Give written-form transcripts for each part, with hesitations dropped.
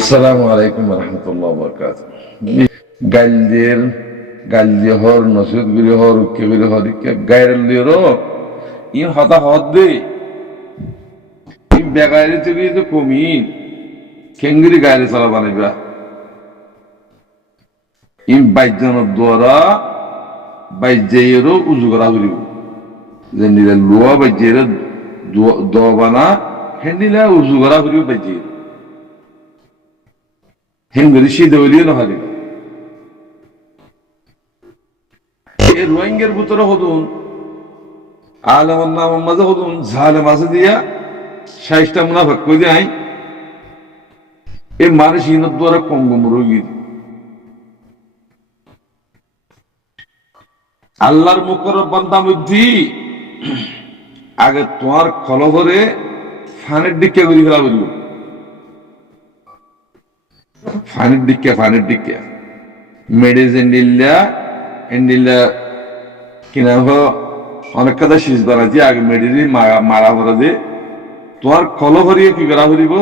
আসসালামু আলাইকুম রহমতুল্লাহ বরকাত। গাইলদের গাইলদি হর নসিহত গুলি হর উক্কে গুলি হর ইকে গাইরাল দিও ইন হতা হদ দে ইন বেগাইরে থেকে তো কমি কেঙ্গিরি গাইরে চলা বানাইবা ইন বাইজনের দ্বারা বাইজেরও উজু করা হইব যে নিলে লোয়া বাইজের দবানা হেন্দিলা উজু করা হইব বাইজের হেঙ্গরি শীত হইলেও না হারিবা এই রোহিঙ্গার ভিতরে হদুন আলমের নাম মাঝে হদুন ঝালে মাঝে দিয়া ৬০টা মুনাফাক কই দেয় এই মানুষ ইনের দ্বারা কঙ্গম রোগী আল্লাহর মুকররব বান্দা মধ্যে আগে তোমার কলহরে ফানের দিকে করি ফেলা বলব ফানের দিকে মেডিসিন দিল্লা কিনা অনেক কথা শীষ বানাচ্ছি আগে মেডিসিন মারা ভরা দিয়ে তোমার কলহরিয়ে কি করা হরিব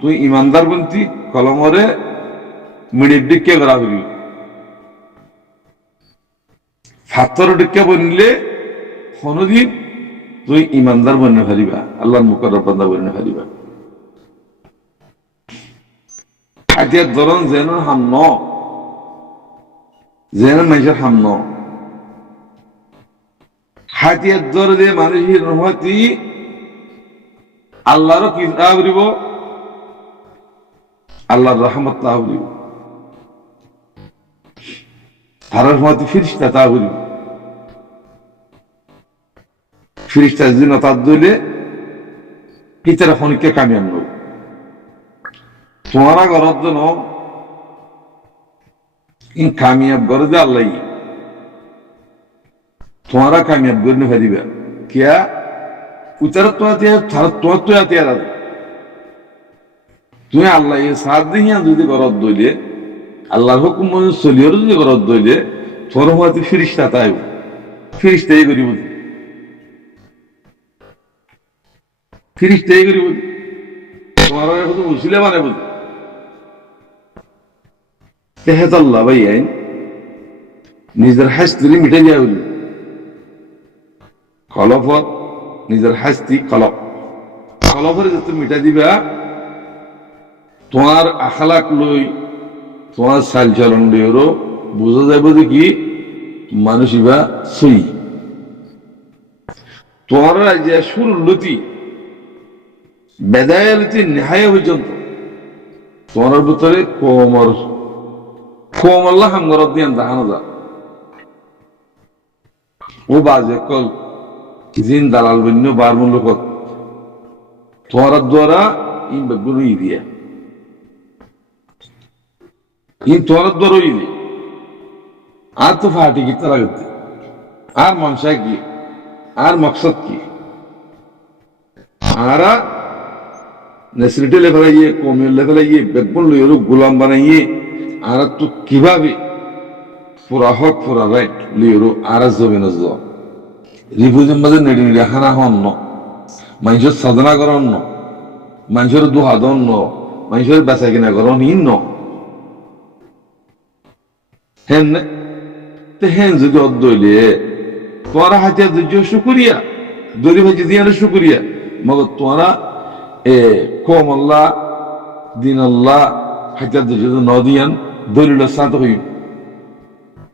তুই ইমানদার বন্তি কলমরে মেডির দিকে করা হরিব ফাতর দিকে বনলে কোনদিন তুই ইমানদার বন্য হারিবা আল্লাহর মুকররব বান্দা বন্য হারিবা হাতিয়ার ধরন যেন হামন যেন মানুষের হামন হাতিয়ার ধর যে মানুষের রহমতি আল্লাহরও কি করিব আল্লাহর রহমত তা করিব তার রহমতি ফিরিস্তা তা করিব ফিরিস্তা যদি নতার দইলে পিতারা খনিকে কামিয়াব নব তোমারা গরত ন ইন কামিয়াব করে দে আল্লাহ তোমারা কামিয়াব করে না ফেরিবা কিয়া উচার তোমার তো তুমি আল্লাহ সাথ দিয়ে যদি গরত দইলে আল্লাহর হুকুম চলিওর যদি গরত দইলে তোর হয়তো ফিরিস্তা তাই ফিরিস্তাই করিব ফিরিস্তাই করিব তোমার এখন বুঝলে মানে বুঝ তেহেতাল্লাহ ভাই আইন নিজের হাস্তি মিটে দিয়া বলি কলফত নিজের হাস্তি কলফের যত মিটা দিবা তোমার আখালাক লই তোমার চাল চলন লইরও বোঝা যাব যে কি মানুষ ইবা সই তোমার যে সুর লতি বেদায়ালতি নেহায় পর্যন্ত তোমার ভিতরে কোমল্লা হামগরত দিয়ে দেখানো যা ও বাজে কল জিন দালাল বন্য বার মূল্য তোমার দ্বারা ইন বেগুলো দিয়া ইন তোমার দ্বারা ইদি আর তো ফাটি কি তারা করতে আর মনসা কি আর মকসদ কি আরা নেসিলিটি লেফেলাইয়ে কমিউল লেফেলাইয়ে বেগুন লইরো গোলাম বানাইয়ে আর তো কিভাবে পুরা হক পুরা রাইট লিওরো আর জমিন রিফিউজির মাঝে নেড়ি রেখানা হন ন মানুষের সাধনা করেন ন মানুষের দুহাদন ন মানুষের বেচা কিনা করেন ইন ন হেন হেন যদি অদ্দইলে তোরা হাতিয়া দুর্য শুকুরিয়া দরি ভাজি দিয়ে শুকুরিয়া মগর তোরা কম আল্লাহ দিন আল্লাহ হাতিয়া দুর্য ন দিয়ান দলিল সাত হইব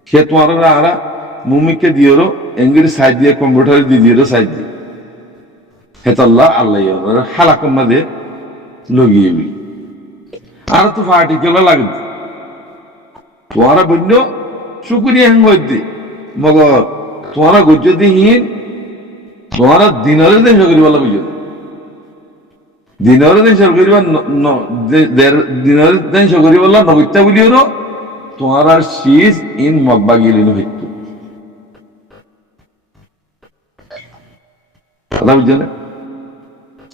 সে তোমার আরা মুমিকে দিয়েরো এঙ্গির সাইড দিয়ে কম্পিউটারে দিয়ে দিয়েরো সাইড দিয়ে হেতাল্লাহ আল্লাহ হালাকম মাঝে লগিয়েবি আর তো পার্টিকেল লাগবে তোমারা বন্য শুকুরিয়া হেঙ্গ দি মগর তোমারা গুজ্জ দিহীন তোমারা দিনরে দেশ করিবা বুঝ দিনরে দেশ করিবা দিনরে দেশ করিবা নবিতা বলিও তোমার শীষ ইন মগবা গিলিন হইত কথা বুঝছো না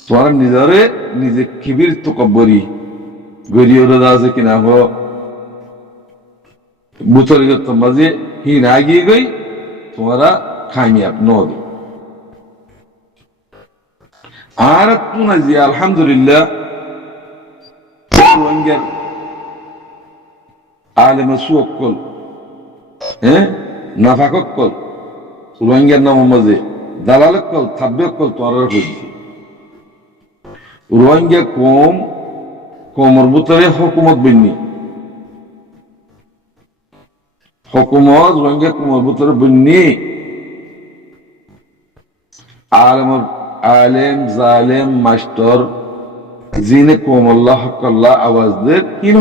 তোমার নিজরে নিজে কিবির তো কব্বরি গরিও আছে কিনা হো বুতরি মাঝে হি না গিয়ে গই তোমারা কামিয়াব নদ আর তু না জি আলহামদুলিল্লাহ রোহিঙ্গার আলেম সুকল নাফাকল রোহিঙ্গার নাম মাঝে দালালকল থাব্যকল তোর হয়েছে রোহিঙ্গা কমর ভিতরে হকুমত বন্যি হকুমত রোহিঙ্গা কমর ভিতরে বন্যি আলেম জালেম মাস্টার জিনে কোমল্লাহ হকাল্লাহ আওয়াজদের হীন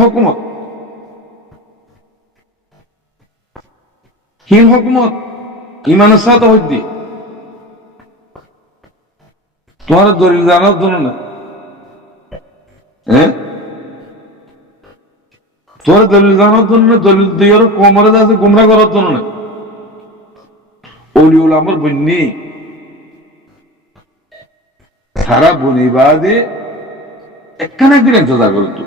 হকুমত ইমানের সাথে হইদি তোমার দলিল জানার জন্য না তোমার দলিল জানার জন্য দলিল দিয়ে কোমরে আছে গুমরা করার জন্য না অলিউল আমার বন্যি সারা বনিবাদে একখানে একদিন ইন্তজার করতো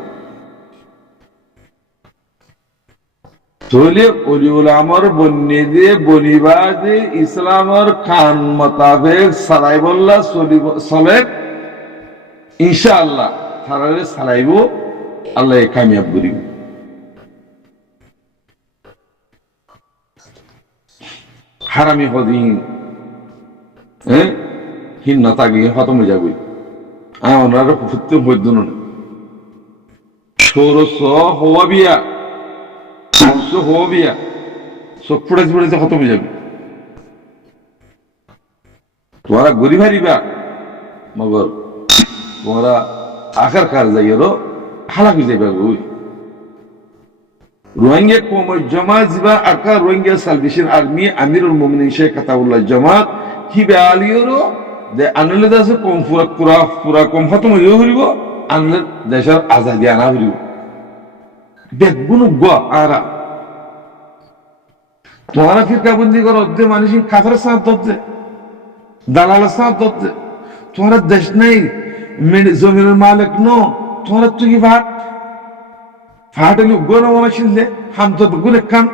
তাহলে অলিউল আমার বন্যে দিয়ে বনিবাদে ইসলামের খান মোতাবেক সারাইবল্লা চলে ইনশাআল্লাহ সারারে সারাইব আল্লাহ কামিয়াব করিব হারামি হদিন হিন না থাকি খতম হয়ে যাবে আমরা ফুটতে বৈদ্য ষোড়শ হওয়া বিয়া হওয়া বিয়া সব ফুটেছে ফুটেছে খতম হয়ে যাবে তোমরা গরিব হারিবা মগর তোমরা আখার কার যাইয়েরও হালাক হয়ে যাবে রোহিঙ্গা কোমর জমাত যা আকা রোহিঙ্গা সালভেশন আর্মি আমিরুল মুমিনিন শেখ আতাউল্লাহ জামাত হিবে আলিয়রও যে আনলে দাসে কম পুরা কম খতম হইব হইব আনলে দেশের আজাদি আনা হইব বেগুন আরা তোমারা ফিরকাবন্দি করো যে মানুষ কাফের সাথ ধরছে দালালের সাথ ধরছে তোমার দেশ নেই জমিনের মালিক নো তোমার তুই ভাট ফাটলি গোনা মাসিলে হাম তো গুলে কাম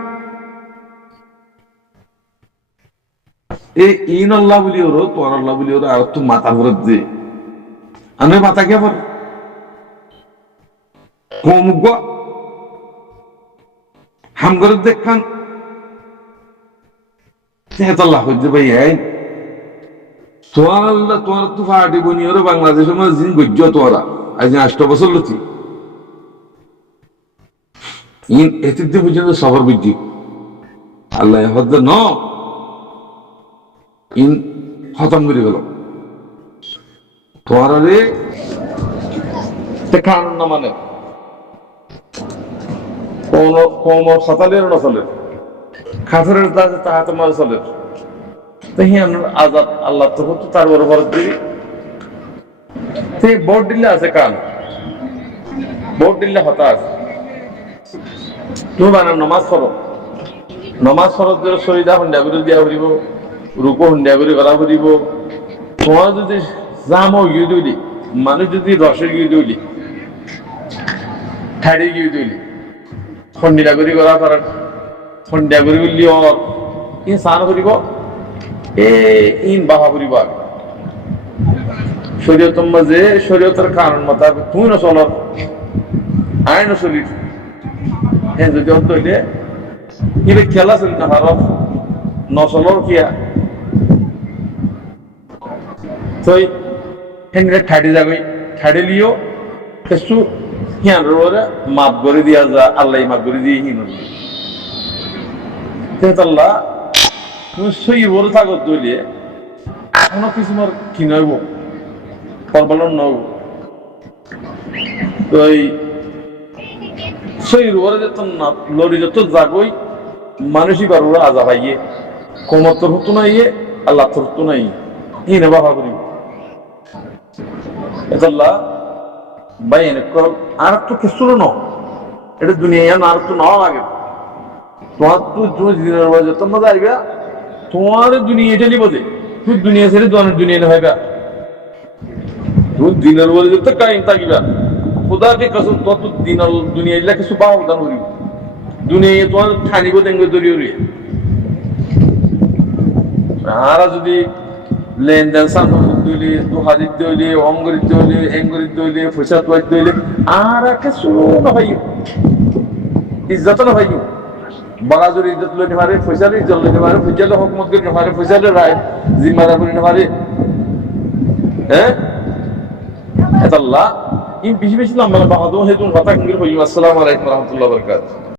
এই ইন আল্লাহ বলি ওর তোর আল্লাহ বলি ওর আর তো মাথা ভরত দে আমি মাথা কে ভর কম গো হাম করে দেখান আল্লাহ হইতে ভাই তোমার আল্লাহ তোমার তো ফাটি বনি ওর বাংলাদেশের মধ্যে দিন গজ্য তোরা আজ 8 বছর লতি ইন এতিতে পর্যন্ত সফর বৃদ্ধি আল্লাহ হদ ন ইন খতম করে গেল তোমার কারণ না মানে কোন সাতালের না চলে কাফের তাহা তোমার চলে তাই আজাদ আল্লাহ তো তার বরাবর দিবি ভোট দিলে আছে কান ভোট দিলে হতাশ তুমি বানাম নমাজ ফরত শরীদা সন্ধ্যা করে দিয়া ফুরিব রূপ সন্ধ্যা করে করা ফুরিব তোমার যদি জামও গিয়ে দিলি মানুষ যদি রসের গিয়ে দিলি ঠাড়ি গিয়ে দিলি সন্ধ্যা করে করা করার সন্ধ্যা করে বললি ইন স্নান করিব ইন বাহা ফুরিব শরীয়তের মাঝে শরীয়তের কারণ মোতাবেক তুই না চল আইন শরীর হ্যাঁ যদি অন্ত হইলে কিন্তু খেলা চলি না ভারত নচলর কিয়া তই সেনে ঠাড়ি যাবি ঠাড়ি লিও কিছু সিহঁতৰ মাপ কৰি দিয়া যা আল্লাহ মাপ কৰি দিয়ে সি তেহতাল্লাহ তুমি সই বড় থাকত দলিয়ে এখনো কিছুমার কি নইব ফলবালন নব তই সই রোরে যেত না লড়ি যত যাবই মানুষই বার ওরা আজা পাইয়ে কোমর তোর হতো না ইয়ে আল্লাহ তোর হতো নাই ই নে বাবা করি এতাল্লাহ ভাই এনে কর আর তো কিছু ন এটা দুনিয়া আর তো নাও লাগে তোমার তো তুমি দিনের বাজে তোর মজা আইবা তোমার দুনিয়া এটা নিব যে তুই দুনিয়া ছেড়ে দোয়ানের দুনিয়া না হইবা তুই দিনের বাজে তো কাইন থাকিবা खुदा के कसम तो दिन दुनिया इला কিছু পাও দান করিব দুনিয়া তোমার ঠানিব দেঙ্গ দরিও রে আর যদি লেনদেন সানমুখ দইলে দুহাজির দইলে অঙ্গরিত দইলে এঙ্গরিত দইলে ফুসাদ ওয়াই দইলে আর একে শুনো ভাই ইজ্জত না ভাই বাগাজুর ইজ্জত লইতে পারে ফয়সাল ইজ্জত লইতে পারে ফয়সাল হুকুমত করতে পারে ফয়সালের রায় জিম্মাদার করতে পারে হ্যাঁ এত আল্লাহ ইন বেশি বেশি লম্বা লম্বা হতো হেতুন কথা কিংগির হইম আসসালামু আলাইকুম ওয়া রাহমাতুল্লাহি ওয়া বারাকাতুহু